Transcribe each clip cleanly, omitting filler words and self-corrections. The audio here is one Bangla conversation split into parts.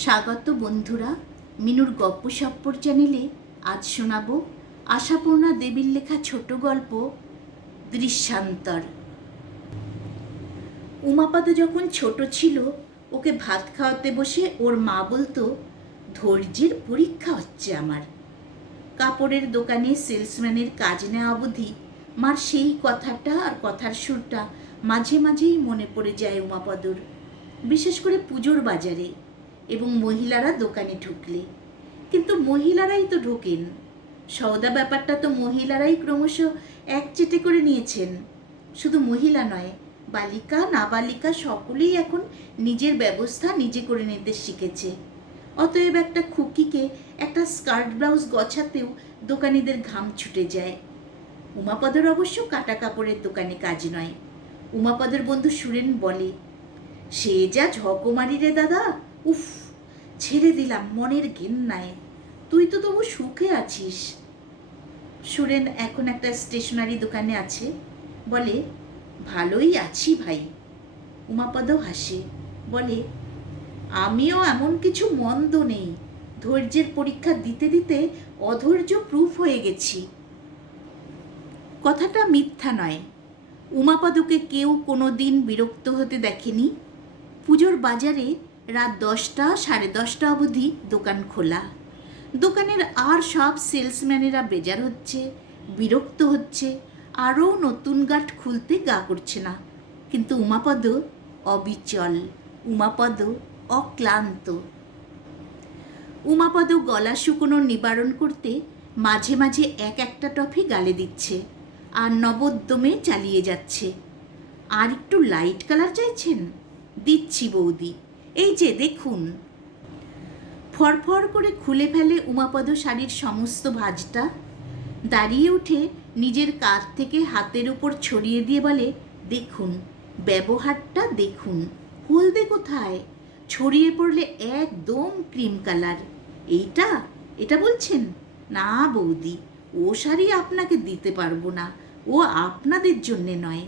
স্বাগত বন্ধুরা, মিনুর গপ্প সপ্পর চ্যানেলে আজ শোনাব আশাপূর্ণা দেবীর লেখা ছোট গল্প দৃশ্যান্তর। উমাপদ যখন ছোট ছিল ওকে ভাত খাওয়াতে বসে ওর মা বলতো, ধৈর্যের পরীক্ষা হচ্ছে আমার। কাপড়ের দোকানে সেলসম্যানের কাজ নেওয়া অবধি মার সেই কথাটা আর কথার সুরটা মাঝে মাঝেই মনে পড়ে যায় উমাপদর, বিশেষ করে পুজোর বাজারে এবং মহিলারা দোকানে ঢুকলে। কিন্তু মহিলারাই তো ঢোকেন, সওদা ব্যাপারটা তো মহিলারাই ক্রমশ একচেটে করে নিয়েছেন। শুধু মহিলা নয়, বালিকা নাবালিকা সকলেই এখন নিজের ব্যবস্থা নিজে করে নিতে শিখেছে। অতএব একটা খুকিকে একটা স্কার্ট ব্লাউজ গছাতেও দোকানিদের ঘাম ছুটে যায়। উমাপদর অবশ্য কাটা কাপড়ের দোকানে কাজ নয়। উমাপদর বন্ধু সুরেন বলে, সে যা ঝকমারি রে দাদা, উফ, ছেড়ে দিলাম মনের ঘেন্নায়, তুই তো তবু সুখে আছিস। সুরেন এখন একটা স্টেশনারি দোকানে আছে, বলে, ভালোই আছি ভাই। উমাপদ হাসে, বলে, আমিও এমন কিছু মন্দ নেই, ধৈর্যের পরীক্ষা দিতে দিতে অধৈর্য প্রুফ হয়ে গেছি। কথাটা মিথ্যা নয়। উমাপদকে কেউ কোনো দিন বিরক্ত হতে দেখেনি। পুজোর বাজারে রাত 10টা, 10:30 অবধি দোকান খোলা। দোকানের আর সব সেলসম্যানেরা বেজার হচ্ছে, বিরক্ত হচ্ছে, আরও নতুন গাঁট খুলতে গা করছে না। কিন্তু উমাপদ অবিচল, উমাপদ অক্লান্ত। উমাপদ গলা শুকনো নিবারণ করতে মাঝে মাঝে একটা টফি গালে দিচ্ছে আর নবোদ্যমে চালিয়ে যাচ্ছে। আর একটু লাইট কালার চাইছেন? দিচ্ছি বৌদি, এই যে দেখুন। ফরফর করে খুলে ফেলে উমাপদ শাড়ির সমস্ত ভাঁজটা, দাঁড়িয়ে উঠে নিজের কাঁধ থেকে হাতের উপর ছড়িয়ে দিয়ে বলে, দেখুন, ব্যবহারটা দেখুন, হলদে কোথায়, ছড়িয়ে পড়লে একদম ক্রিম কালার। এইটা এটা বলছেন? না বৌদি, ও শাড়ি আপনাকে দিতে পারবো না, ও আপনাদের জন্যে নয়।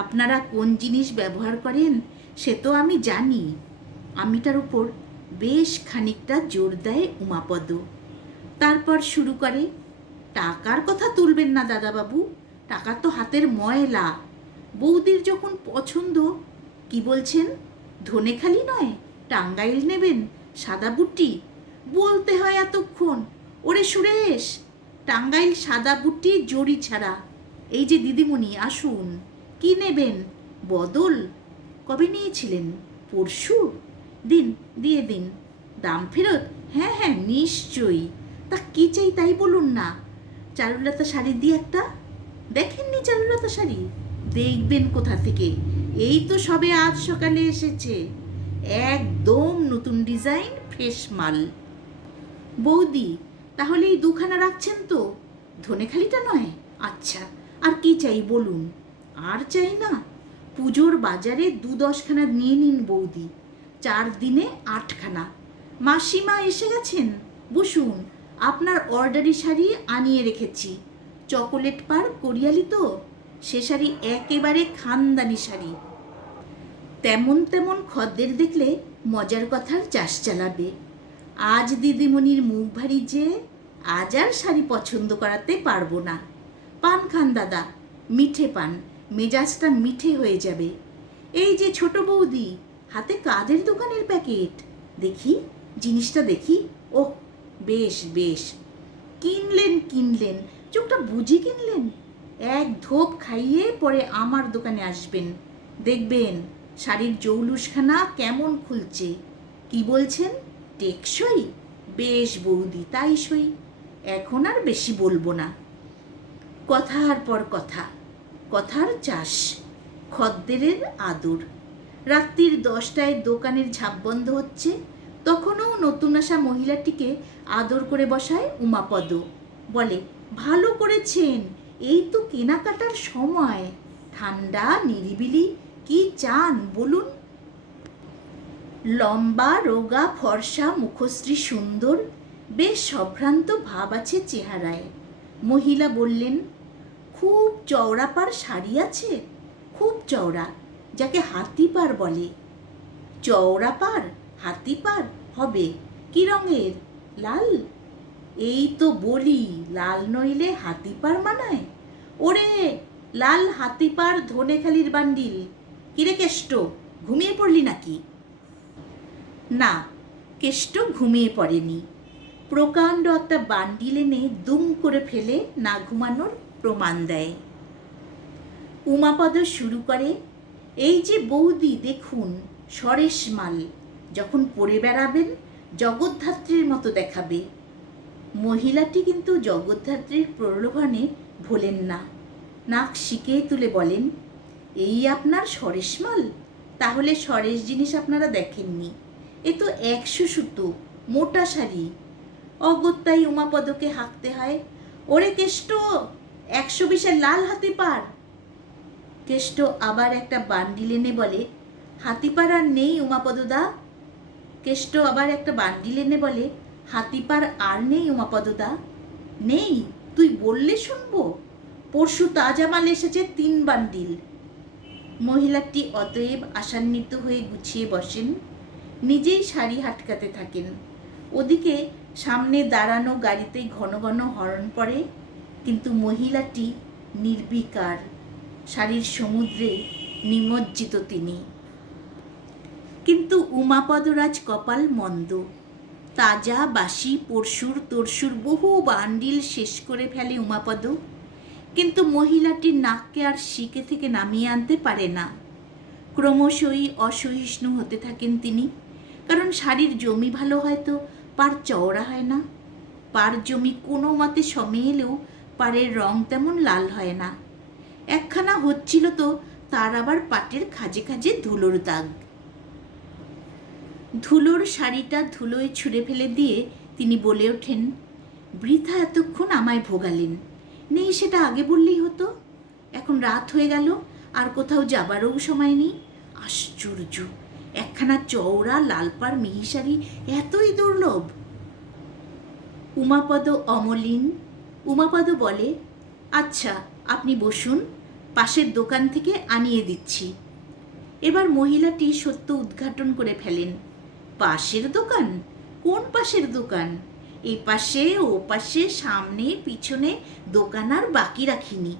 আপনারা কোন জিনিস ব্যবহার করেন সে তো আমি জানি। আমিটার উপর বেশ খানিকটা জোর দেয় উমাপদ। তারপর শুরু করে, টাকার কথা তুলবেন না দাদাবাবু, টাকা তো হাতের ময়লা। বৌদির যখন পছন্দ, কি বলছেন, ধনেখালি নয়, টাঙ্গাইল নেবেন, সাদা বুটি, বলতে হয় এতক্ষণ, ওরে সুরেশ, টাঙ্গাইল সাদা বুটি জড়ি ছাড়া। এই যে দিদিমণি আসুন, কি নেবেন? বদল? কবে নিয়েছিলেন? পরশু? দিন, দিয়ে দিন। দাম ফেরত? হ্যাঁ হ্যাঁ নিশ্চয়ই। তা কী চাই তাই বলুন না। চারুলতা শাড়ি দিয়ে একটা। দেখেননি চারুলতা শাড়ি? দেখবেন কোথা থেকে, এই তো সবে আজ সকালে এসেছে, একদম নতুন ডিজাইন, ফ্রেশ মাল। বৌদি, তাহলে এই দুখানা রাখছেন তো? ধনেখালিটা নয়? আচ্ছা, আর কি চাই বলুন? আর চাই না, পুজোর বাজারে 2-10খানা নিয়ে নিন বৌদি, 4 দিনে 8খানা। মাসিমা এসে গেছেন, বসুন, আপনার অর্ডারি শাড়ি আনিয়ে রেখেছি, চকোলেট পার কোরিয়ালি তো, সে শাড়ি একেবারে খানদানি শাড়ি। তেমন তেমন খদ্দের দেখলে মজার কথার চাষ চালাবে। আজ দিদিমণির মুখ ভারী যে, আজ আর শাড়ি পছন্দ করাতে পারবো না। পান খান দাদা, মিঠে পান, মেজাজটা মিঠে হয়ে যাবে। এই যে ছোট বৌদি, হাতে কাদের দোকানের প্যাকেট, দেখি, জিনিসটা দেখি। ওহ, বেশ বেশ, কিনলেন, চোখটা বুঝে কিনলেন। এক ধোপ খাইয়ে পরে আমার দোকানে আসবেন, দেখবেন শাড়ির জৌলুসখানা কেমন খুলছে। কি বলছেন, টেকসই? বেশ বৌদি, তাই সই। এখন আর বেশি বলবো না। কথার পর কথা, কথার চাষ, খদ্দেরের আদর। রাত্রির 10টায় দোকানের ঝাঁপ বন্ধ হচ্ছে, তখনও নতুন আসা মহিলাটিকে আদর করে বসায় উমাপদ। বলে, ভালো করেছেন, এই তো কেনাকাটার সময়, ঠান্ডা নিরিবিলি, কি চান বলুন? লম্বা রোগা ফর্সা মুখশ্রী সুন্দর, বেশ সম্ভ্রান্ত ভাব আছে চেহারায়। মহিলা বললেন, খুব চওড়া পার শাড়ি আছে? খুব চওড়া, যাকে হাতি পার বলে। চওড়া পার, হাতি পার, হ হবে। কি রঙের? লাল? এই তো বলি, লাল নইলে হাতিপার মানায়। ওরে, লাল হাতিপার ধনেখালির বান্ডিল। কিরে কেষ্ট, ঘুমিয়ে পড়লি নাকি? না, কেষ্ট ঘুমিয়ে পড়েনি। প্রকাণ্ড একটা বান্ডিল এনে দুম করে ফেলে না ঘুমানোর প্রমাণ দেয়। উমাপদ শুরু করে, এই যে বৌদি দেখুন, সরেশ মাল, যখন পরে বেড়াবেন জগদ্ধাত্রীর মতো দেখাবে। মহিলাটি কিন্তু জগদ্ধাত্রীর প্রলোভনে ভোলেন না। নাক শিকে তুলে বলেন, এই আপনার সরেশ মাল? তাহলে সরেশ জিনিস আপনারা দেখেননি। এ তো 100 সুতো মোটা শাড়ি। অগত্যাই উমাপদকে হাঁকতে হয়, ওরে কেষ্ট, 120 লাল হাতি পার। কেষ্ট আবার একটা বান্ডিল এনে বলে, হাতিপার আর নেই উমাপদদা। কেষ্ট আবার একটা বান্ডিল এনে বলে, হাতিপার আর নেই উমাপদদা। নেই? তুই বললে শুনবো। পরশু তাজা মাল এসেছে 3 বান্ডিল। মহিলাটি অতএব আশান্বিত হয়ে গুছিয়ে বসেন, নিজেই শাড়ি হাটকাতে থাকেন। ওদিকে সামনে দাঁড়ানো গাড়িতে ঘন ঘন হর্ন পড়ে, কিন্তু মহিলাটি নির্বিকার। শাড়ির সমুদ্রে নিমজ্জিত তিনি। কিন্তু উমাপদরাজ কপাল মন্দ। তাজা বাসি পরশুর তরশুর বহু বান্ডিল শেষ করে ফেলে উমাপদ, কিন্তু মহিলাটির নাককে আর শিকে থেকে নামিয়ে আনতে পারে না। ক্রমশই অসহিষ্ণু হতে থাকেন তিনি, কারণ শাড়ির জমি ভালো হয়তো পার চওড়া হয় না। পার জমি কোনো মতে সমে এলেও পাড়ের রং তেমন লাল হয় না। একখানা হচ্ছিল তো তার আবার পাটের খাজে খাজে ধুলোর দাগ। ধুলোর শাড়িটা ধুলোয় ছুঁড়ে ফেলে দিয়ে তিনি বলে ওঠেন, বৃথা এতক্ষণ আমায় ভোগালেন। নেই সেটা আগে বললেই হতো। এখন রাত হয়ে গেল, আর কোথাও যাবারও সময় নেই। আশ্চর্য, একখানা চওড়া লালপাড় মিহি শাড়ি এতই দুর্লভ। উমাপদ অমলিন। উমাপদ বলে, আচ্ছা আপনি বসুন, পাশের দোকান থেকে আনিয়ে দিচ্ছি। এবার মহিলাটি সত্য উদ্ঘাটন করে ফেলেন, পাশের দোকান? কোন পাশের দোকান? এ পাশে ও পাশে সামনে পিছনে দোকান আর বাকি রাখিনি।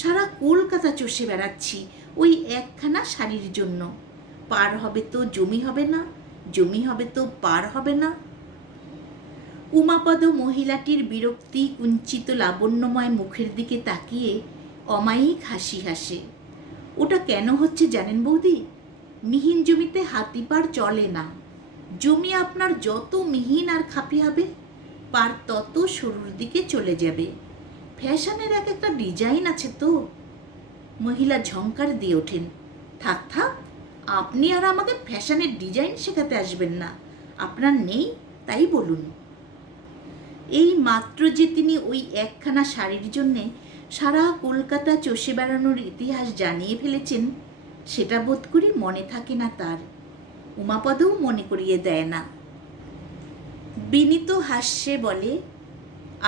সারা কলকাতা চষে বেড়াচ্ছি ওই একখানা শাড়ির জন্য। পার হবে তো জমি হবে না, জমি হবে তো পার হবে না। উমাপদ মহিলাটির বিরক্তি কুঞ্চিত লাবণ্যময় মুখের দিকে তাকিয়ে অমায়িক হাসি হাসে। ওটা কেন হচ্ছে জানেন বৌদি? মিহিন জমিতে হাতিপার চলে না। জমি আপনার যত মিহিন আর খাপি হবে, পার তত সরুর দিকে চলে যাবে। ফ্যাশনের এক একটা ডিজাইন আছে তো। মহিলা ঝংকার দিয়ে ওঠেন, থাক থাক, আপনি আর আমাকে ফ্যাশনের ডিজাইন শেখাতে আসবেন না। আপনার নেই তাই বলুন। এই মাত্র যে তিনি ওই একখানা শাড়ির জন্যে সারা কলকাতা চষে বেড়ানোর ইতিহাস জানিয়ে ফেলেছেন, সেটা বোধ করি মনে থাকে না তার। উমাপদও মনে করিয়ে দেয় না। বিনীত হাস্যে বলে,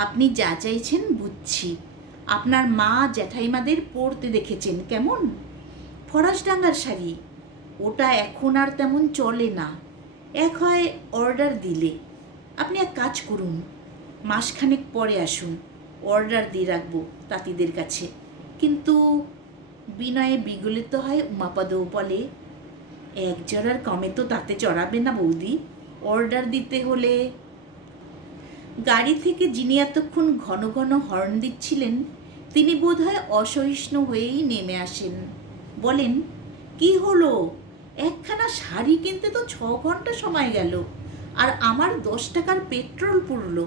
আপনি যা চাইছেন বুঝছি। আপনার মা জ্যাঠাইমাদের পরতে দেখেছেন কেমন? ফরাসডাঙ্গার শাড়ি, ওটা এখন আর তেমন চলে না। এক হয় অর্ডার দিলে। আপনি এক কাজ করুন, মাসখানেক পরে আসুন, অর্ডার দিয়ে রাখবো তাঁতিদের কাছে। কিন্তু বিনয়ে বিগলিত হয় উমাপদও বলে, এক জোড়ার কমে তো তাতে চড়াবে না বৌদি, অর্ডার দিতে হলে। গাড়ি থেকে যিনি এতক্ষণ ঘন ঘন হর্ন দিচ্ছিলেন, তিনি বোধহয় অসহিষ্ণু হয়েই নেমে আসেন। বলেন, কি হলো? একখানা শাড়ি কিনতে তো 6 ঘন্টা সময় গেল, আর আমার 10 টাকার পেট্রোল পুড়ল।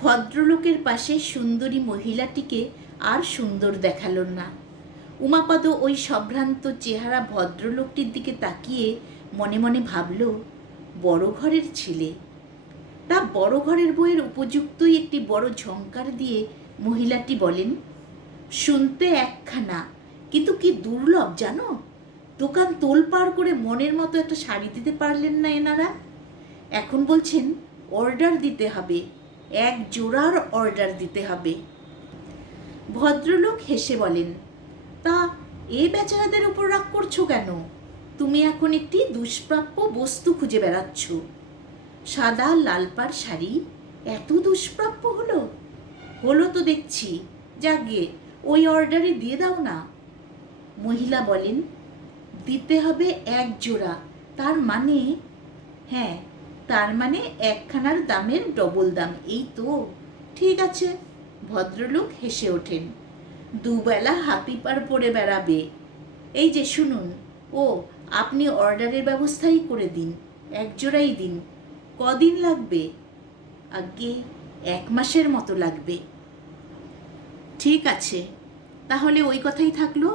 ভদ্রলোকের পাশে সুন্দরী মহিলাটিকে আর সুন্দর দেখালো না। উমাপদ ওই সম্ভ্রান্ত চেহারা ভদ্রলোকটির দিকে তাকিয়ে মনে মনে ভাবল, বড় ঘরের ছেলে। তা বড় ঘরের বইয়ের উপযুক্তই একটি বড় ঝংকার দিয়ে মহিলাটি বলেন, শুনতে একখানা, কিন্তু কি দুর্লভ জানো? দোকান তোলপাড় করে মনের মতো একটা শাড়ি দিতে পারলেন না এনারা। এখন বলছেন অর্ডার দিতে হবে, 1 জোড়ার অর্ডার দিতে হবে। ভদ্রলোক হেসে বলেন, তা এ বেচারাদের উপর রাগ করছো কেন? তুমি এখন একটি দুষ্প্রাপ্য বস্তু খুঁজে বেড়াচ্ছ। সাদা লালপাড় শাড়ি এত দুষ্প্রাপ্য হলো? হলো তো দেখছি। যাগে ওই অর্ডারে দিয়ে দাও না। মহিলা বলেন, দিতে হবে 1 জোড়া। তার মানে? হ্যাঁ, তার মানে একখানার দামের ডবল দাম, এই তো। ঠিক আছে। ভদ্রলোক হেসে ওঠেন। দুবেলা হাতিপার পরে বেড়াবে। এই যে শুনুন, ও আপনি অর্ডারের ব্যবস্থাই করে দিন, 1 জোড়াই দিন। কদিন লাগবে? আগে 1 মাসের মতো লাগবে। ঠিক আছে, তাহলে ওই কথাই থাকলো।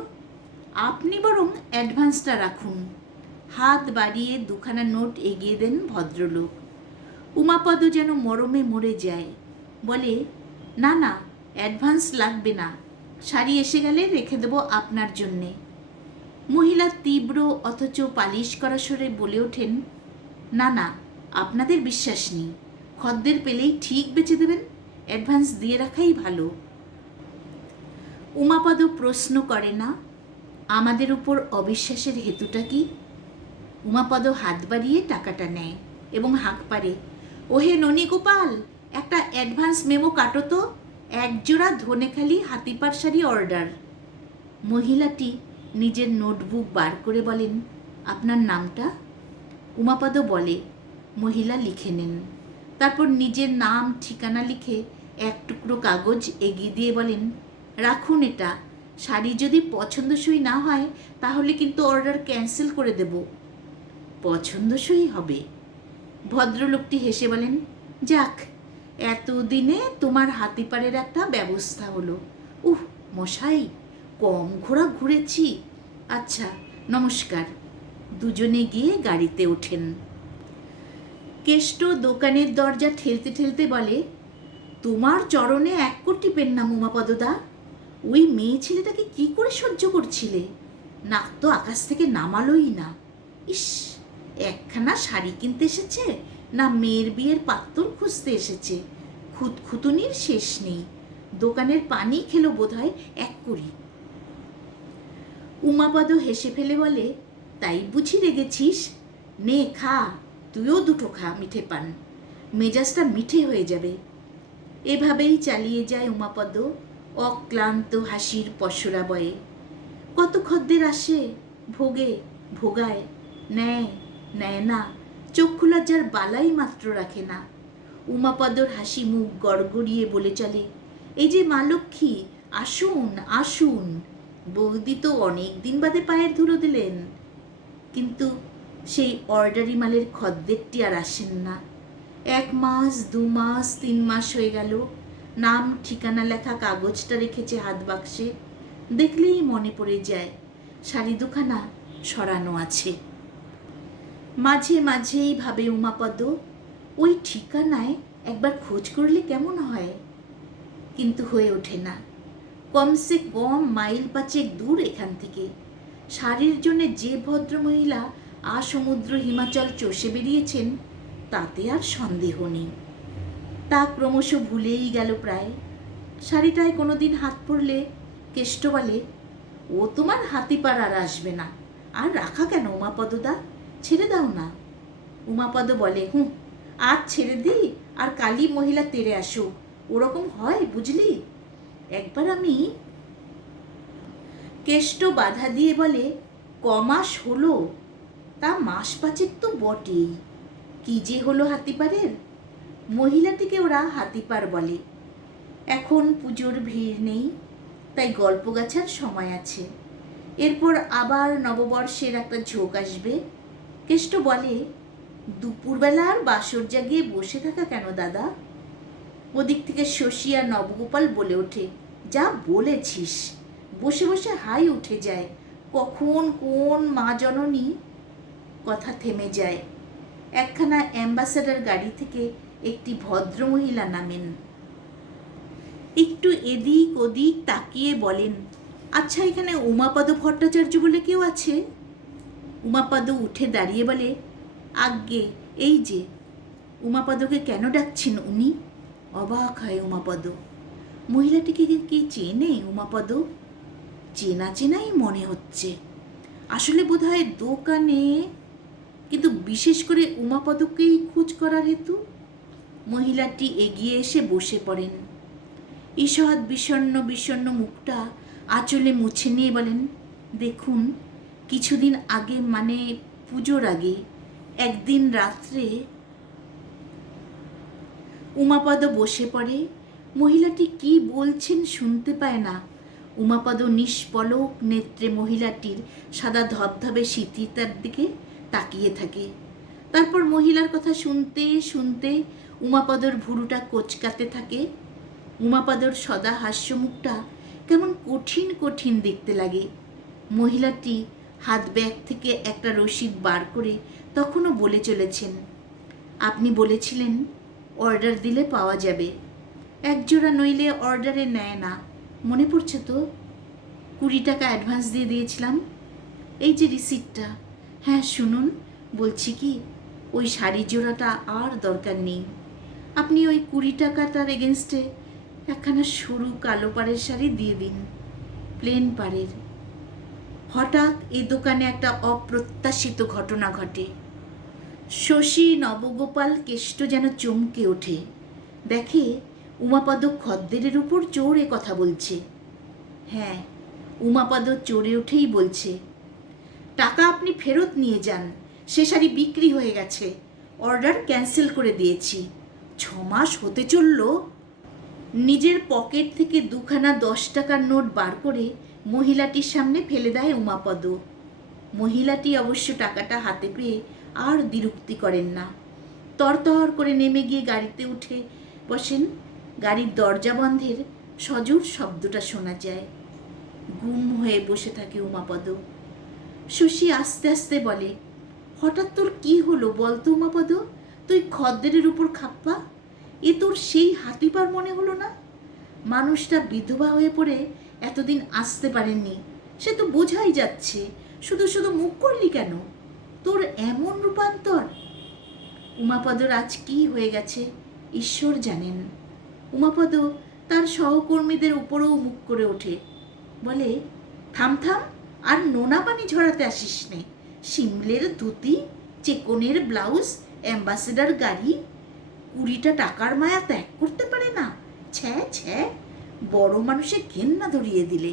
আপনি বরং অ্যাডভান্সটা রাখুন। হাত বাড়িয়ে 2খানা নোট এগিয়ে দেন ভদ্রলোক। উমাপদ যেন মরমে মরে যায়। বলে, না না, অ্যাডভান্স লাগবে না, শাড়ি এসে গেলে রেখে দেবো আপনার জন্যে। মহিলা তীব্র অথচ পালিশ করা স্বরে বলে ওঠেন, না না, আপনাদের বিশ্বাস নেই। খদ্দের পেলেই ঠিক বেচে দেবেন, অ্যাডভান্স দিয়ে রাখাই ভালো। উমাপদ প্রশ্ন করে না, আমাদের উপর অবিশ্বাসের হেতুটা কি? উমাপদ হাত বাড়িয়ে টাকাটা নেয় এবং হাঁক পারে, ওহে ননীগোপাল, একটা অ্যাডভান্স মেমো কাটো তো, 1 জোড়া ধনেখালি হাতিপার শাড়ি অর্ডার। মহিলাটি নিজের নোটবুক বার করে বলেন, আপনার নামটা? উমাপদ বলে। মহিলা লিখে নেন। তারপর নিজের নাম ঠিকানা লিখে 1 টুকরো কাগজ এগিয়ে দিয়ে বলেন, রাখুন এটা। শাড়ি যদি পছন্দসই না হয় তাহলে কিন্তু অর্ডার ক্যান্সেল করে দেব। পছন্দসই হবে? ভদ্রলোকটি হেসে বলেন, যাক, এতদিনে তোমার হাতিপাড়ের একটা ব্যবস্থা হলো। মশাই, কম ঘোরা ঘুরেছি। আচ্ছা, নমস্কার। দুজনে গিয়ে গাড়িতে ওঠেন। কেষ্ট দোকানের দরজা ঠেলতে ঠেলতে বলে, তোমার চরণে 1 কোটি পেন না উমাপদদা। ওই মেয়ে ছেলেটাকে কি করে সহ্য করছিলে? নাক তো আকাশ থেকে নামালোই না। ইস, একখানা শাড়ি কিনতে এসেছে না মেয়ের বিয়ের পাত্তর খুঁজতে এসেছে? খুঁতখুতুনির শেষ নেই। দোকানের পানি খেলো বোধহয় 1 কুড়ি। উমাপদ হেসে ফেলে বলে, তাই বুঝি রেগেছিস? নে খা, তুইও 2টো খা মিঠে পান, মেজাজটা মিঠে হয়ে যাবে। এভাবেই চালিয়ে যায় উমাপদ অক্লান্ত হাসির পসরা বয়ে। কত খদ্দের আসে, ভোগে, ভোগায়, নেয়, নেয় না, চক্ষু লজ্জার বালাই মাত্র রাখে না। উমাপদর হাসি মুখ গড়গড়িয়ে বলে চলে, এই যে মা লক্ষ্মী, আসুন আসুন। বৌদি তো অনেক দিন বাদে পায়ের ধুলো দিলেন। কিন্তু সেই অর্ডারি মালের খদ্দেরটি আর আসেন না। 1 মাস, 2 মাস, 3 মাস হয়ে গেল। নাম ঠিকানা লেখা কাগজটা রেখেছে হাত বাক্সে। দেখলেই মনে পড়ে যায় শাড়ি 2খানা সরানো আছে। মাঝে মাঝেই ভাবে উমাপদ, ওই ঠিকানায় একবার খোঁজ করলে কেমন হয়। কিন্তু হয়ে ওঠে না। কমসে কম মাইল 5 দূর এখান থেকে। শাড়ির জন্যে যে ভদ্রমহিলা সমুদ্র হিমাচল চষে বেরিয়েছেন তাতে আর সন্দেহ নেই। তা ক্রমশ ভুলেই গেল প্রায়। শাড়িটায় কোনো দিন হাত পড়লে কেষ্ট বলে, ও তোমার হাতিপাড় আর আসবে না। আর রাখা কেন উমাপদদা, ছেড়ে দাও না। উমাপদ বলে, আজ ছেড়ে দিই আর কালী মহিলা তেড়ে আসো, ওরকম হয় বুঝলি। একবার আমি। কেষ্ট বাধা দিয়ে বলে, কমাস হলো? তা 1 মাস 5 তো বটেই। কি যে হলো হাতিপাড়ের? মহিলাটিকে ওরা হাতিপাড় বলে। এখন পুজোর ভিড় নেই, তাই গল্প গাছার সময় আছে। এরপর আবার নববর্ষের একটা ঝোঁক আসবে। কেষ্ট বলে, দুপুরবেলা আর বাসর জাগিয়ে বসে থাকা কেন দাদা? ওদিক থেকে শশী আর নবগোপাল বলে ওঠে, যা বলেছিস। বসে বসে হাই উঠে যায়। কখন কোন মা জননী। কথা থেমে যায়। একখানা অ্যাম্বাসাডার গাড়ি থেকে একটি ভদ্রমহিলা নামেন। একটু এদিক ওদিক তাকিয়ে বলেন, আচ্ছা, এখানে উমাপদ ভট্টাচার্য বলে কেউ আছে? উমাপদ উঠে দাঁড়িয়ে বলে, আজ্ঞে, এই যে। উমাপদকে কেন ডাকছেন উনি? অবাক হয় উমাপদ। মহিলাটিকে কি চেনে উমাপদ? চেনা চেনাই মনে হচ্ছে। আসলে বোধহয় দোকানে। কিন্তু বিশেষ করে উমাপদকেই খোঁজ করার হেতু? মহিলাটি এগিয়ে এসে বসে পড়েন। ঈষৎ বিষণ্ণ বিষণ্ণ মুখটা আঁচলে মুছে নিয়ে বলেন, দেখুন, কিছুদিন আগে, মানে পুজোর আগে একদিন রাত্রে উমাপদ বসে পড়ে। মহিলাটি কি বলছেন শুনতে পায় না। উমাপদ নিষ্পলক নেত্রে মহিলাটির সাদা ধবধবে সিঁথিটার দিকে তাকিয়ে থাকে। তারপর মহিলার কথা শুনতে শুনতে উমাপদর ভুরুটা কোঁচকাতে থাকে। উমাপদর সদা হাস্যমুখটা কেমন কঠিন কঠিন দেখতে লাগে। মহিলাটি হাত ব্যাগ থেকে একটা রসিদ বার করে তখনও বলে চলেছেন, আপনি বলেছিলেন অর্ডার দিলে পাওয়া যাবে, একজোড়া নইলে অর্ডারে নেয় না, মনে পড়ছে তো? 20 টাকা অ্যাডভান্স দিয়ে দিয়েছিলাম, এই যে রিসিপ্টটা। হ্যাঁ শুনুন, বলছি কি, ওই শাড়ি জোড়াটা আর দরকার নেই। আপনি ওই 20 টাকাটার এগেনস্টে একখানা সরু কালো পাড়ের শাড়ি দিয়ে দিন, প্লেন পাড়ের। হঠাৎ এ দোকানে একটা অপ্রত্যাশিত ঘটনা ঘটে। শশী নবগোপাল কেষ্ট যেন চমকে ওঠে। দেখে উমাপদ খদ্দেরের উপর চড়ে কথা বলছে। হ্যাঁ, উমাপদ চড়ে উঠেই বলছে, টাকা আপনি ফেরত নিয়ে যান, সে শাড়ি বিক্রি হয়ে গেছে, অর্ডার ক্যান্সেল করে দিয়েছি। 6 মাস হতে চলল। নিজের পকেট থেকে 2খানা 10 টাকার নোট বার করে মহিলাটির সামনে ফেলে দেয় উমাপদ। মহিলাটি অবশ্য টাকাটা হাতে পেয়ে আর দ্বিরুক্তি করেন না। তরতর করে নেমে গিয়ে গাড়িতে উঠে বসেন। গাড়ির দরজা বন্ধের সজোর শব্দটা শোনা যায়। গুম হয়ে বসে থাকে উমাপদ। শশী আস্তে আস্তে বলে, হঠাৎ তোর কি হলো বলতো উমাপদ? তুই খদ্দেরের উপর খাপ্পা? এ তোর সেই হাতিপার মনে হলো না? মানুষটা বিধবা হয়ে পড়ে এতদিন আসতে পারেননি, সে তো বোঝাই যাচ্ছে, শুধু শুধু মুখ করলি কেন? তোর এমন রূপান্তর! উমাপদর আজ কি হয়ে গেছে ঈশ্বর জানেন। উমাপদ তার সহকর্মীদের উপরেও মুখ করে ওঠে, বলে, থাম থাম, আর নোনা পানি ঝরাতে আসিস নে। শিমলের ধুতি, চেকনের ব্লাউজ, অ্যাম্বাসেডার গাড়ি, 20 টাকার মায়া ত্যাগ করতে পারে না? ছ্যা ছ্যা, বড় মানুষে ঘেন্না ধরিয়ে দিলে।